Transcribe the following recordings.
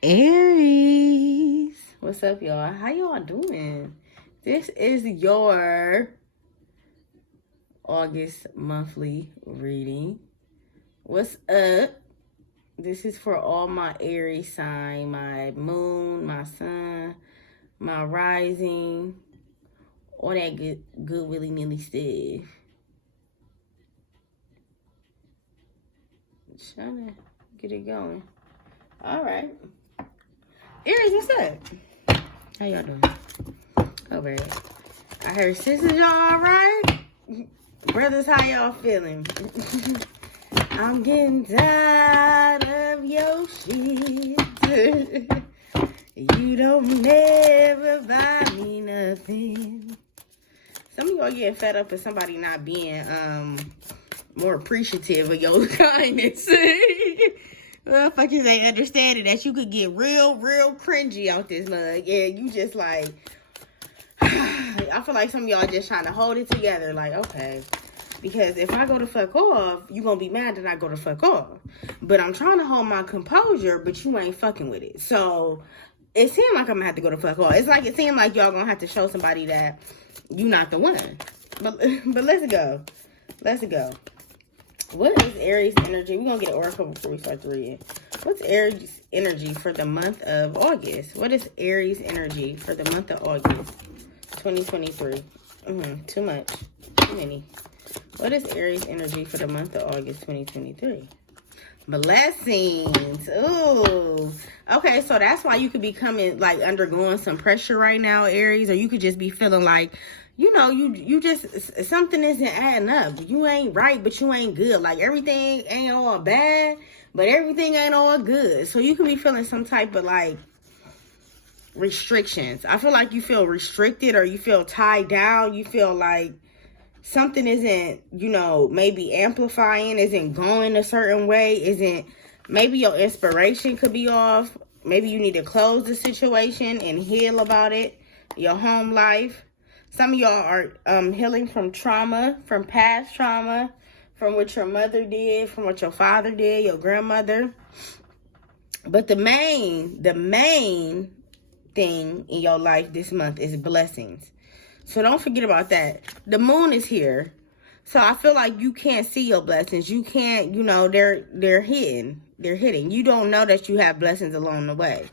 Aries, what's up, y'all? How y'all doing? This is your August monthly reading. What's up? This is for all my Aries sign, my moon, my sun, my rising, all that good willy-nilly stuff. Trying to get it going. All right. Aries, what's up? How y'all doing? Oh, baby. I heard sisters, y'all all right? Brothers, how y'all feeling? I'm getting tired of your shit. You don't never buy me nothing. Some of y'all getting fed up with somebody not being more appreciative of your kindness. Motherfuckers ain't understanding that you could get real cringy out this mug. And you just like, I feel like some of y'all just trying to hold it together. Like, okay, because if I go to fuck off, you gonna be mad that I go to fuck off. But I'm trying to hold my composure, but you ain't fucking with it. So it seemed like I'm gonna have to go to fuck off. It's like it seemed like y'all gonna have to show somebody that you not the one. But let's go. Let's go. What is Aries energy? We're going to get an oracle before we start to read. What's Aries energy for the month of August? What is Aries energy for the month of August 2023? Too much. Too many. What is Aries energy for the month of August 2023? Blessings. Ooh. Okay, so that's why you could be coming, like, undergoing some pressure right now, Aries. Or you could just be feeling like, you know, you just, something isn't adding up. You ain't right, but you ain't good. Like, everything ain't all bad, but everything ain't all good. So you could be feeling some type of, like, restrictions. I feel like you feel restricted or you feel tied down. You feel like something isn't, you know, maybe amplifying, isn't going a certain way, maybe your inspiration could be off. Maybe you need to close the situation and heal about it, your home life. Some of y'all are healing from trauma, from past trauma, from what your mother did, from what your father did, your grandmother. But the main thing in your life this month is blessings. So don't forget about that. The moon is here. So I feel like you can't see your blessings. You can't, you know, they're hidden. They're hidden. You don't know that you have blessings along the way.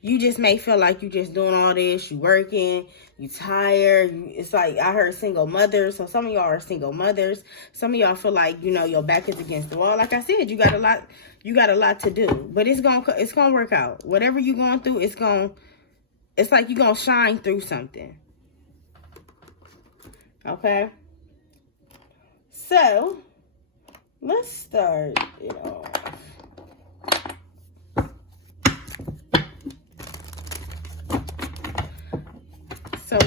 You just may feel like you just doing all this. You working. You tired. It's like I heard single mothers. So some of y'all are single mothers. Some of y'all feel like, you know, your back is against the wall. Like I said, you got a lot to do. But it's gonna work out. Whatever you're going through, it's like you're gonna shine through something. Okay, so let's start it off. So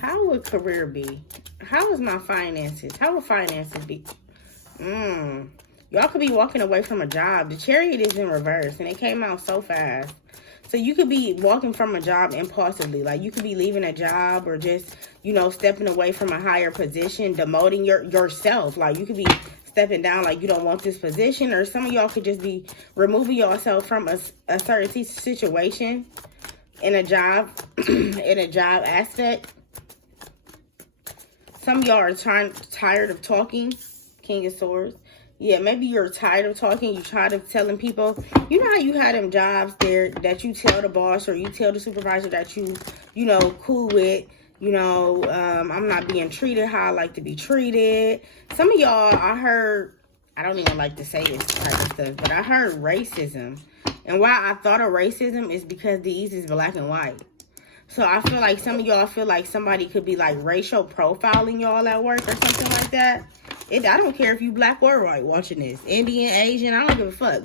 how would career be? How is my finances? How would finances be? Y'all could be walking away from a job. The Chariot is in reverse and it came out so fast. So you could be walking from a job impulsively. Like you could be leaving a job or just, you know, stepping away from a higher position, demoting yourself. Like you could be stepping down like you don't want this position. Or some of y'all could just be removing yourself from a certain situation in a job, in a job aspect. Some of y'all are tired of talking. King of Swords. Yeah, maybe you're tired of talking. You're tired of telling people. You know how you had them jobs there that you tell the boss or you tell the supervisor that you know, cool with. You know, I'm not being treated how I like to be treated. Some of y'all, I don't even like to say this type of stuff, but I heard racism. And why I thought of racism is because these is black and white. So I feel like some of y'all feel like somebody could be like racial profiling y'all at work or something like that. I don't care if you black or white watching this. Indian, Asian, I don't give a fuck.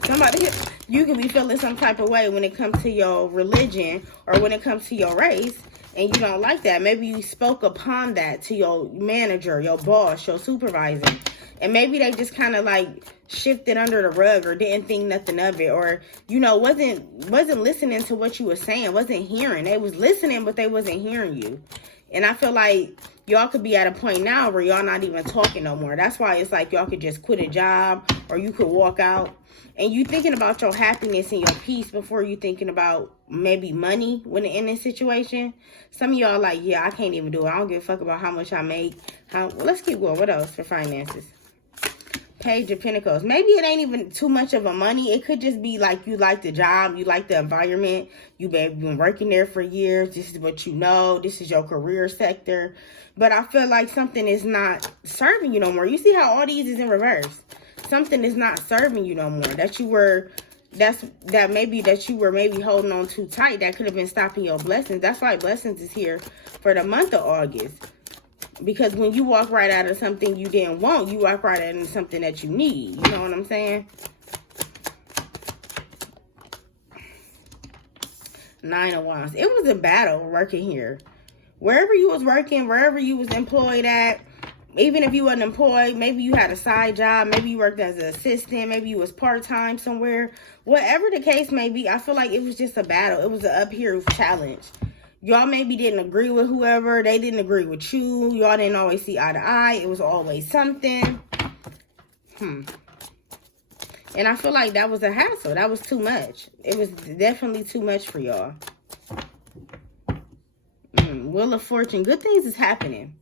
You could be feeling some type of way when it comes to your religion or when it comes to your race. And you don't like that. Maybe you spoke upon that to your manager, your boss, your supervisor. And maybe they just kind of like shifted under the rug or didn't think nothing of it. Or, you know, wasn't listening to what you were saying, wasn't hearing. They was listening, but they wasn't hearing you. And I feel like y'all could be at a point now where y'all not even talking no more. That's why it's like y'all could just quit a job, or you could walk out. And you thinking about your happiness and your peace before you thinking about maybe money when in this situation. Some of y'all like, yeah, I can't even do it. I don't give a fuck about how much I make. Let's keep going. What else for finances? Page of Pentacles. Maybe it ain't even too much of a money. It could just be like you like the job, you like the environment, you've been working there for years. This is what you know. This is your career sector. But I feel like something is not serving you no more. You see how all these is in reverse. Something is not serving you no more. That you were maybe holding on too tight. That could have been stopping your blessings. That's why blessings is here for the month of August. Because when you walk right out of something you didn't want, you walk right into something that you need. You know what I'm saying? 9 of Wands. It was a battle working here. Wherever you was working, wherever you was employed at, even if you wasn't employed, maybe you had a side job, maybe you worked as an assistant, maybe you was part-time somewhere. Whatever the case may be, I feel like it was just a battle. It was an uphill challenge. Y'all maybe didn't agree with whoever. They didn't agree with you. Y'all didn't always see eye to eye. It was always something. And I feel like that was a hassle. That was too much. It was definitely too much for y'all. Wheel of Fortune. Good things is happening.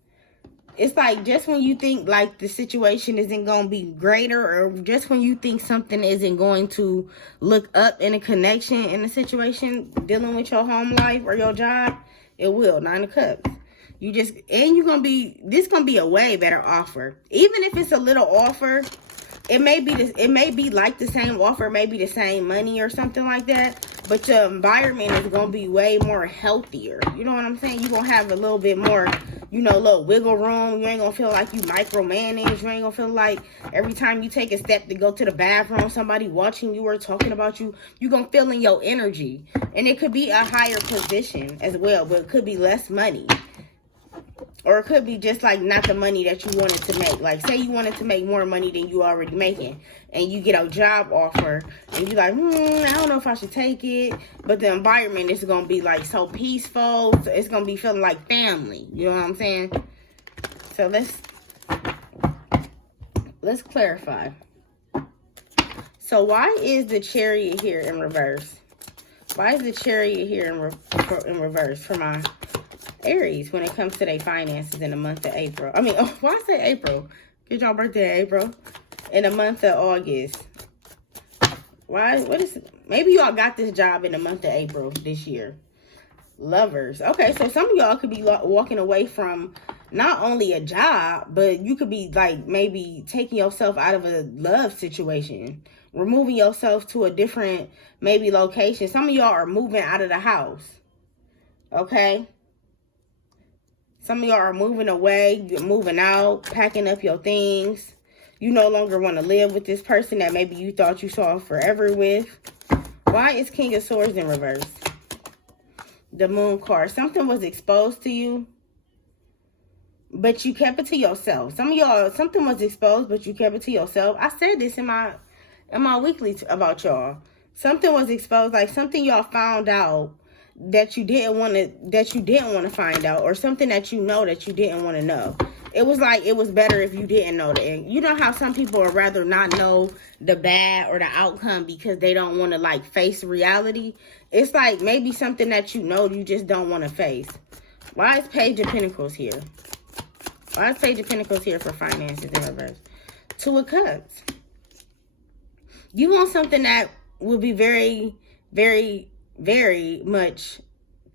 It's like just when you think like the situation isn't going to be greater, or just when you think something isn't going to look up in a connection in a situation dealing with your home life or your job, it will. 9 of Cups. This going to be a way better offer. Even if it's a little offer, it may be like the same offer, maybe the same money or something like that, but your environment is going to be way more healthier. You know what I'm saying? You're going to have a little bit more, a little wiggle room. You ain't going to feel like you micromanage. You ain't going to feel like every time you take a step to go to the bathroom, somebody watching you or talking about you, you're going to feel in your energy. And it could be a higher position as well, but it could be less money. Or it could be just like not the money that you wanted to make. Like say you wanted to make more money than you already making, and you get a job offer and you're like, I don't know if I should take it. But the environment is going to be like so peaceful. So it's going to be feeling like family. You know what I'm saying? So let's clarify. So why is the Chariot here in reverse? Why is the Chariot here in reverse for my Aries when it comes to their finances in the month of April? Why I say April? Get y'all birthday in April. In the month of August. Maybe y'all got this job in the month of April this year. Lovers. Okay, so some of y'all could be walking away from not only a job, but you could be like maybe taking yourself out of a love situation. Removing yourself to a different maybe location. Some of y'all are moving out of the house. Okay? Some of y'all are moving away, you're moving out, packing up your things. You no longer want to live with this person that maybe you thought you saw forever with. Why is King of Swords in reverse? The Moon card. Something was exposed to you, but you kept it to yourself. Some of y'all, something was exposed, but you kept it to yourself. I said this in my weekly about y'all. Something was exposed, like something y'all found out that you didn't want to find out, or something that you know that you didn't want to know. It was like it was better if you didn't know that. And you know how some people would rather not know the bad or the outcome because they don't want to like face reality. It's like maybe something that you just don't want to face. Why is Page of Pentacles here? Why is Page of Pentacles here for finances in reverse? 2 of Cups. You want something that will be very, very, very much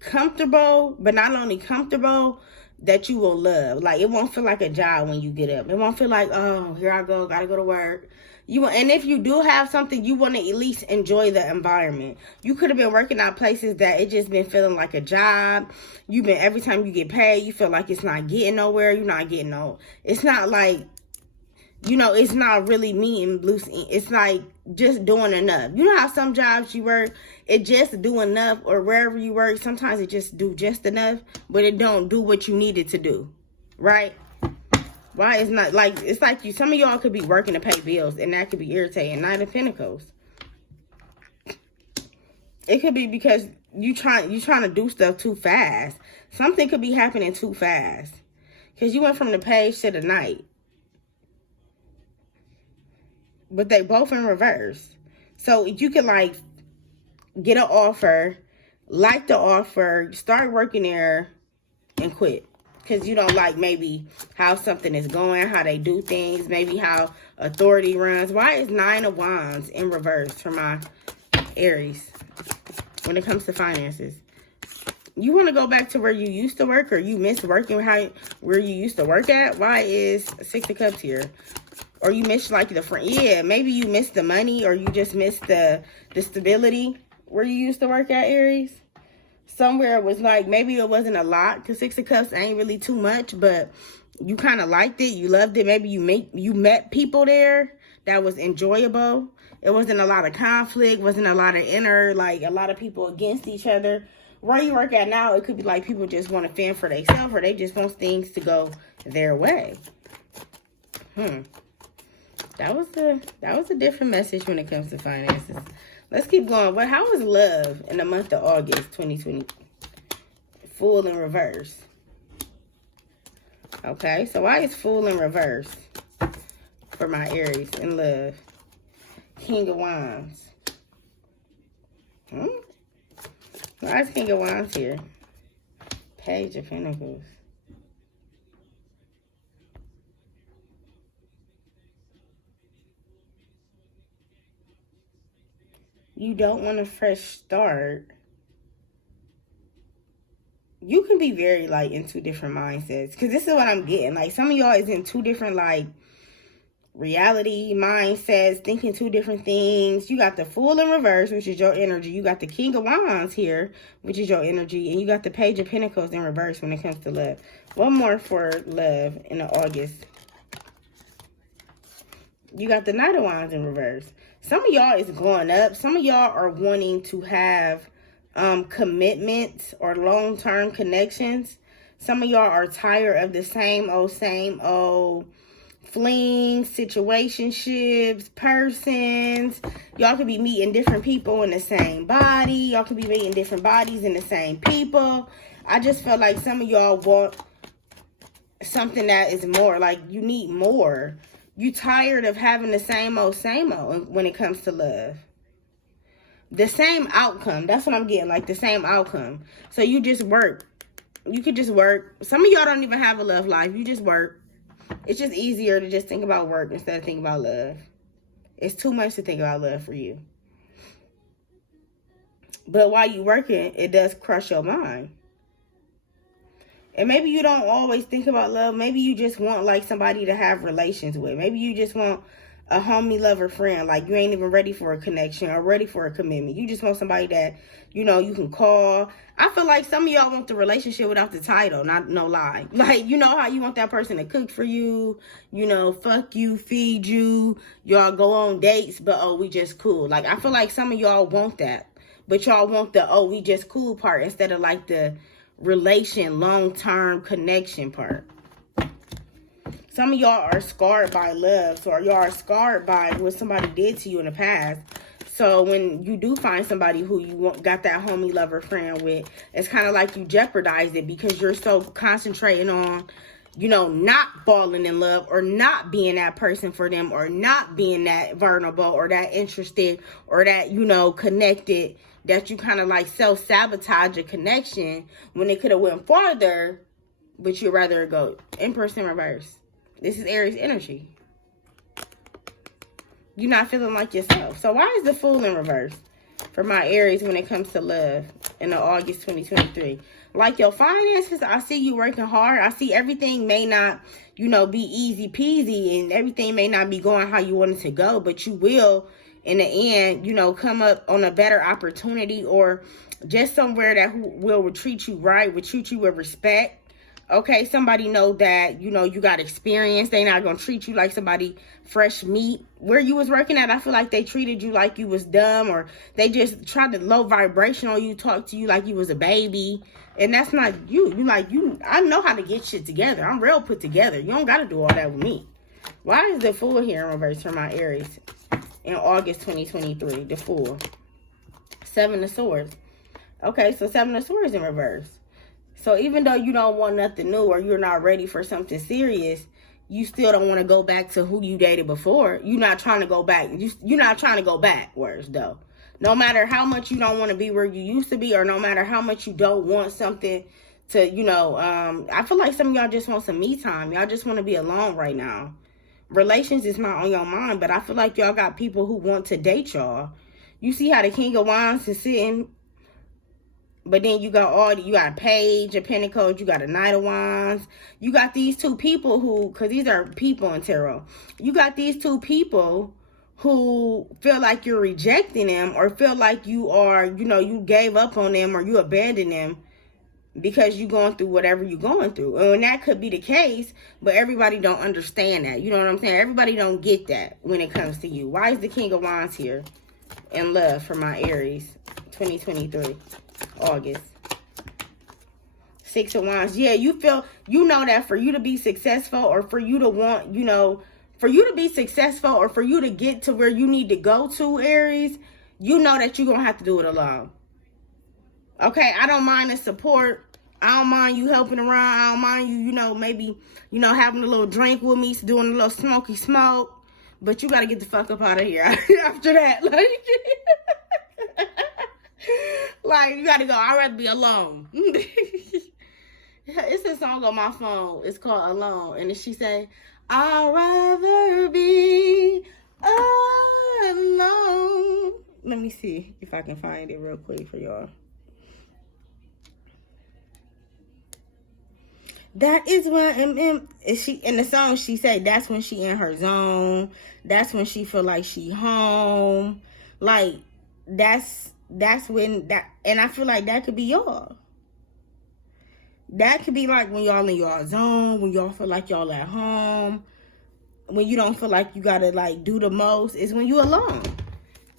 comfortable, but not only comfortable, that you will love. Like, it won't feel like a job when you get up. It won't feel like, oh, here I go, gotta go to work. And if you do have something, you want to at least enjoy the environment. You could have been working out places that it just been feeling like a job. Every time you get paid, you feel like it's not getting nowhere. You're not getting it's not like, it's not really meat and blue. It's like just doing enough. You know how some jobs you work, it just do enough, or wherever you work, sometimes it just do just enough, but it don't do what you need it to do, right? Why it's not like, it's like some of y'all could be working to pay bills, and that could be irritating. 9 of Pentacles. It could be because you trying to do stuff too fast. Something could be happening too fast. Because you went from the page to the knight. But they both in reverse. So you can like get an offer, like the offer, start working there, and quit. Because you don't like maybe how something is going, how they do things, maybe how authority runs. Why is 9 of Wands in reverse for my Aries when it comes to finances? You want to go back to where you used to work, or you miss working where you used to work at? Why is 6 of Cups here? Or you miss like the friend. Yeah, maybe you missed the money, or you just missed the stability where you used to work at, Aries. Somewhere it was like, maybe it wasn't a lot, because 6 of Cups ain't really too much, but you kind of liked it. You loved it. Maybe you met people there that was enjoyable. It wasn't a lot of conflict, wasn't a lot of like a lot of people against each other. Where you work at now, it could be like people just want to fend for themselves, or they just want things to go their way. That was a different message when it comes to finances. Let's keep going. But how is love in the month of August 2020? Fool in reverse. Okay, so why is Fool in reverse for my Aries in love? King of Wands. Why is King of Wands here? Page of Pentacles. You don't want a fresh start. You can be very, like, in two different mindsets. Because this is what I'm getting. Like, some of y'all is in two different, like, reality mindsets, thinking two different things. You got the Fool in reverse, which is your energy. You got the King of Wands here, which is your energy. And you got the Page of Pentacles in reverse when it comes to love. One more for love in August. You got the Knight of Wands in reverse. Some of y'all is going up. Some of y'all are wanting to have commitments or long-term connections. Some of y'all are tired of the same old flings, situationships, persons. Y'all could be meeting different people in the same body. Y'all could be meeting different bodies in the same people. I just feel like some of y'all want something that is more. Like, you need more. You tired of having the same old when it comes to love. The same outcome. That's what I'm getting. Like, the same outcome. So you just work. You could just work. Some of y'all don't even have a love life. You just work. It's just easier to just think about work instead of thinking about love. It's too much to think about love for you. But while you working, it does crush your mind. And maybe you don't always think about love. Maybe you just want, like, somebody to have relations with. Maybe you just want a homie, lover, friend. Like, you ain't even ready for a connection or ready for a commitment. You just want somebody that, you know, you can call. I feel like some of y'all want the relationship without the title. Not no lie. Like, you know how you want that person to cook for you, you know, fuck you, feed you. Y'all go on dates, but, oh, we just cool. Like, I feel like some of y'all want that. But y'all want the, oh, we just cool part instead of, like, the relation, long-term connection part. Some of y'all are scarred by love. So y'all are scarred by what somebody did to you in the past. So when you do find somebody who you got that homie, lover, friend with, it's kind of like you jeopardize it because you're so concentrating on, you know, not falling in love or not being that person for them or not being that vulnerable or that interested or that, you know, connected, that you kind of like self-sabotage a connection when it could have went farther, but you'd rather go Empress in reverse. This is Aries energy. You're not feeling like yourself. So why is the Fool in reverse for my Aries when it comes to love in August 2023? Like your finances, I see you working hard. I see everything may not, you know, be easy peasy and everything may not be going how you want it to go, but you will, in the end, you know, come up on a better opportunity or just somewhere that will treat you right, will treat you with respect. Okay, somebody know that, you know, you got experience. They not going to treat you like somebody fresh meat. Where you was working at, I feel like they treated you like you was dumb or they just tried to low vibration on you, talk to you like you was a baby. And that's not you. I know how to get shit together. I'm real put together. You don't got to do all that with me. Why is the Fool here in reverse for my Aries in August 2023? The Fool. 7 of Swords. Okay, so 7 of Swords in reverse. So even though you don't want nothing new or you're not ready for something serious, you still don't want to go back to who you dated before. You're not trying to go back. You're not trying to go backwards, though. No matter how much you don't want to be where you used to be, or no matter how much you don't want something to, you know, I feel like some of y'all just want some me time. Y'all just want to be alone right now. Relations is not on your mind, but I feel like y'all got people who want to date y'all. You see how the King of Wands is sitting, but then you got a Page of Pentacles, you got a Knight of Wands. You got these two people who, because these are people in tarot. You got these two people who feel like you're rejecting them, or feel like you are, you know, you gave up on them or you abandoned them because you're going through whatever you're going through. And that could be the case, but everybody don't understand that. You know what I'm saying? Everybody don't get that when it comes to you. Why is the King of Wands here in love for my Aries 2023 August? Six of Wands. Yeah, you feel, you know that for you to be successful, or for you to want, you know, for you to be successful, or for you to get to where you need to go to, Aries, you know that you're going to have to do it alone. Okay, I don't mind the support. I don't mind you helping around. I don't mind you, you know, maybe, you know, having a little drink with me, doing a little smoky smoke. But you got to get the fuck up out of here after that. Like, you got to go. I'd rather be alone. It's a song on my phone. It's called Alone. And she say, I'd rather be alone. Let me see if I can find it real quick for y'all. That is what she in the song. She said that's when she in her zone. That's when she feel like she home. Like that's when that, and I feel like that could be y'all. That could be like when y'all in your zone, when y'all feel like y'all at home, when you don't feel like you gotta like do the most, is when you alone.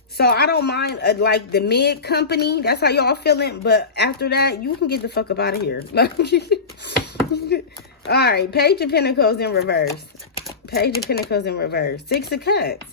So I don't mind like the mid company. That's how y'all feeling. But after that, you can get the fuck up out of here. All right, Page of Pentacles in reverse. Page of Pentacles in reverse. Six of Cups.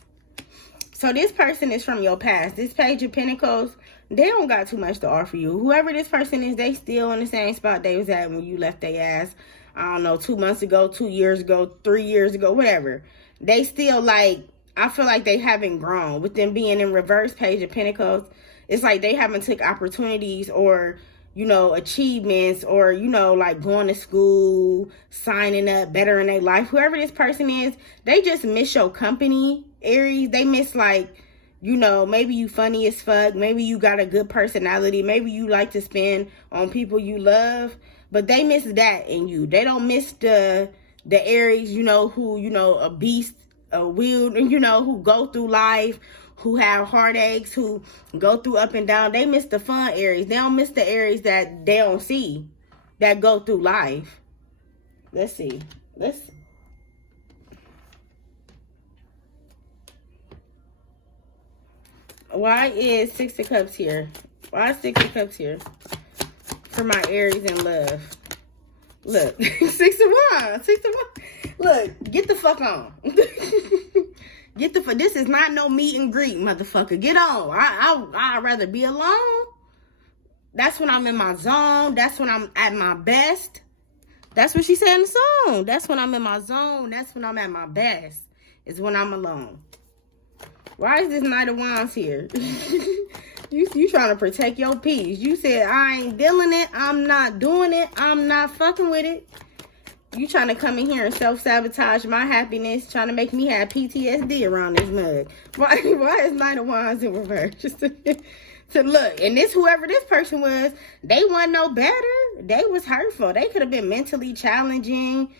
So this person is from your past. This Page of Pentacles, they don't got too much to offer you. Whoever this person is, they still in the same spot they was at when you left their ass. I don't know, 2 months ago, 2 years ago, 3 years ago, whatever. They still like, I feel like they haven't grown. With them being in reverse, Page of Pentacles, it's like they haven't took opportunities or, you know, achievements, or, you know, like going to school, signing up, bettering their life. Whoever this person is, they just miss your company, Aries. They miss, like, you know, maybe you funny as fuck. Maybe you got a good personality. Maybe you like to spend on people you love. But they miss that in you. They don't miss the Aries, you know, who, you know, a beast, a wield, you know, who go through life, who have heartaches, who go through up and down. They miss the fun Aries. They don't miss the Aries that they don't see, that go through life. Let's see. Why is Six of Cups here? Why is Six of Cups here for my Aries in love? Look, Six of Wands. Look, get the fuck on. This is not no meet and greet, motherfucker. Get on. I'd rather be alone. That's when I'm in my zone. That's when I'm at my best. That's what she said in the song. That's when I'm in my zone. That's when I'm at my best. Is when I'm alone. Why is this Knight of Wands here? You trying to protect your peace. You said, I ain't dealing it. I'm not doing it. I'm not fucking with it. You trying to come in here and self-sabotage my happiness, trying to make me have PTSD around this mug. Why is Knight of Wands in reverse? Just to look. And this, whoever this person was, they wasn't no better. They was hurtful. They could have been mentally challenging.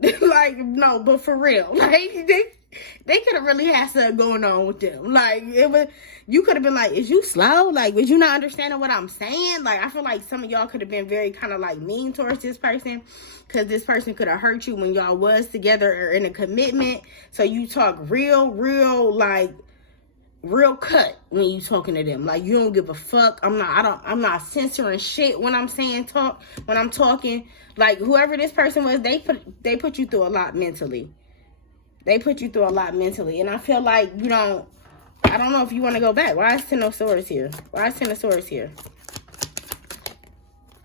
Like, no, but for real. Like, they could have really had something going on with them. Like, you could have been like, is you slow? Like, was you not understanding what I'm saying? Like, I feel like some of y'all could have been very kind of like mean towards this person, because this person could have hurt you when y'all was together or in a commitment. So you talk real cut when you talking to them. Like, you don't give a fuck. I'm not censoring shit when I'm talking. Like, whoever this person was, they put you through a lot mentally. They put you through a lot mentally. And I feel like I don't know if you want to go back. Why is Ten of Swords here? Why is Ten of Swords here?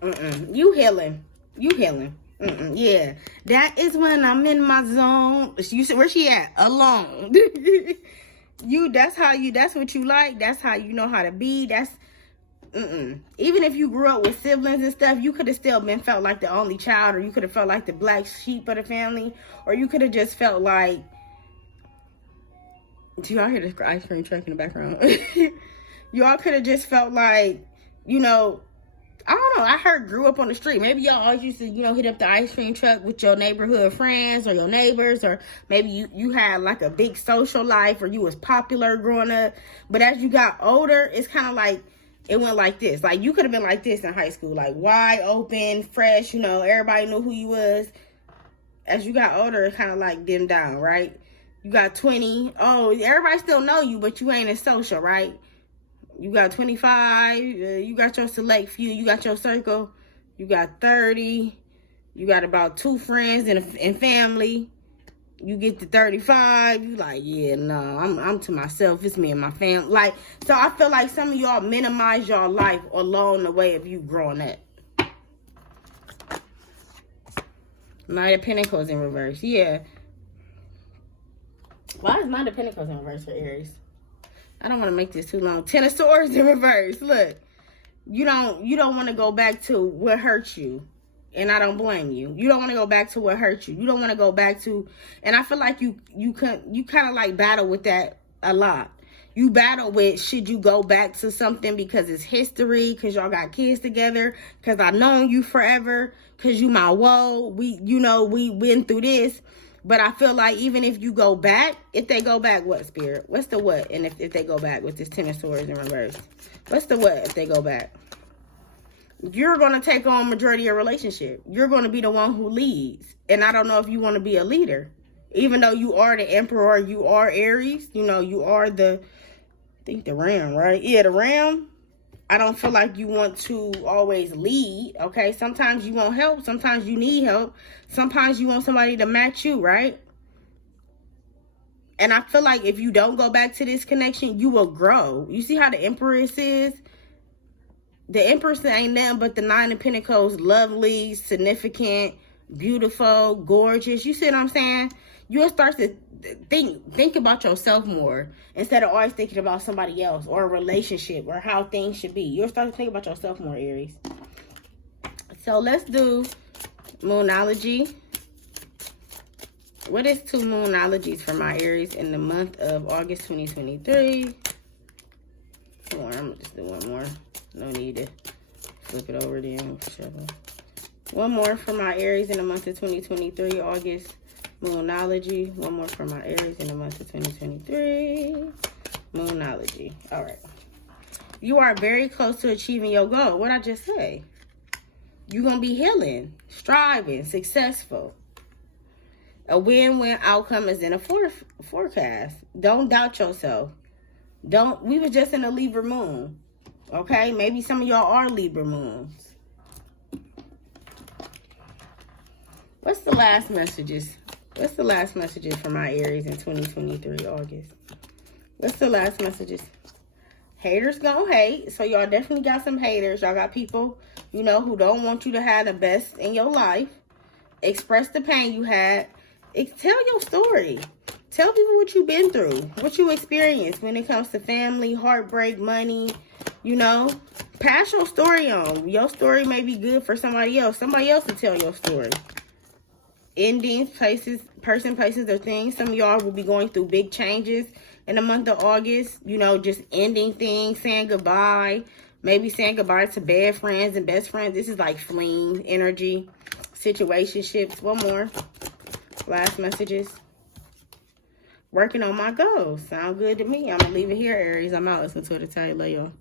You healing. You healing. Yeah. That is when I'm in my zone. You see where she at? Alone. That's what you like. That's how you know how to be. That's even if you grew up with siblings and stuff, you could have still been felt like the only child, or you could have felt like the black sheep of the family, or you could have just felt like, do y'all hear the ice cream truck in the background? Y'all could have just felt like, you know, I don't know. I heard grew up on the street. Maybe y'all always used to, you know, hit up the ice cream truck with your neighborhood friends or your neighbors, or maybe you had like a big social life, or you was popular growing up. But as you got older, it's kind of like it went like this. Like you could have been like this in high school, like wide open, fresh, you know, everybody knew who you was. As you got older, it kind of like dimmed down, right? You got 20. Oh, everybody still know you, but you ain't as social, right? You got 25, you got your select few, you got your circle, you got 30, you got about 2 friends and family. You get to 35, you like, yeah, no, I'm to myself, it's me and my family. Like, so I feel like some of y'all minimize your life along the way of you growing up. Knight of Pentacles in reverse, yeah. Why is Knight of Pentacles in reverse for Aries? I don't want to make this too long. 10 of Swords in reverse. Look, you don't want to go back to what hurt you. And I don't blame you. You don't want to go back to what hurt you. You don't want to go back to, and I feel like you kind of like battle with that a lot. You battle with, should you go back to something because it's history, because y'all got kids together, because I known you forever, because you my woe. We went through this. But I feel like even if you go back, if they go back, what, Spirit? What's the what? And if they go back with this 10 of Swords in reverse? What's the what if they go back? You're going to take on majority of your relationship. You're going to be the one who leads. And I don't know if you want to be a leader. Even though you are the Emperor, you are Aries. You know, you are the Ram, right? Yeah, the Ram. I don't feel like you want to always lead, okay? Sometimes you want help. Sometimes you need help. Sometimes you want somebody to match you, right? And I feel like if you don't go back to this connection, you will grow. You see how the Empress is? The Empress ain't nothing but the 9 of Pentacles, lovely, significant, beautiful, gorgeous. You see what I'm saying? You'll start to think about yourself more instead of always thinking about somebody else or a relationship or how things should be. You'll start to think about yourself more, Aries. So let's do Moonology. What is 2 Moonologies for my Aries in the month of August 2023? Come on, I'm gonna just do one more. No need to flip it over then. One more for my Aries in the month of 2023, August. Moonology. One more for my Aries in the month of 2023. Moonology. All right. You are very close to achieving your goal. What I just say? You're going to be healing, striving, successful. A win-win outcome is in a forecast. Don't doubt yourself. We were just in a Libra moon. Okay? Maybe some of y'all are Libra moons. What's the last messages? What's the last messages for my Aries in 2023, August? What's the last messages? Haters gonna hate. So y'all definitely got some haters. Y'all got people, you know, who don't want you to have the best in your life. Express the pain you had. Tell your story. Tell people what you've been through. What you experienced when it comes to family, heartbreak, money. You know, pass your story on. Your story may be good for somebody else. Somebody else will tell your story. Endings, places, or things. Some of y'all will be going through big changes in the month of August. You know, just ending things, saying goodbye. Maybe saying goodbye to bad friends and best friends. This is like fling energy, situationships. One more. Last messages. Working on my goals. Sound good to me. I'm going to leave it here, Aries. I'm out. Listen to it. I tell you later.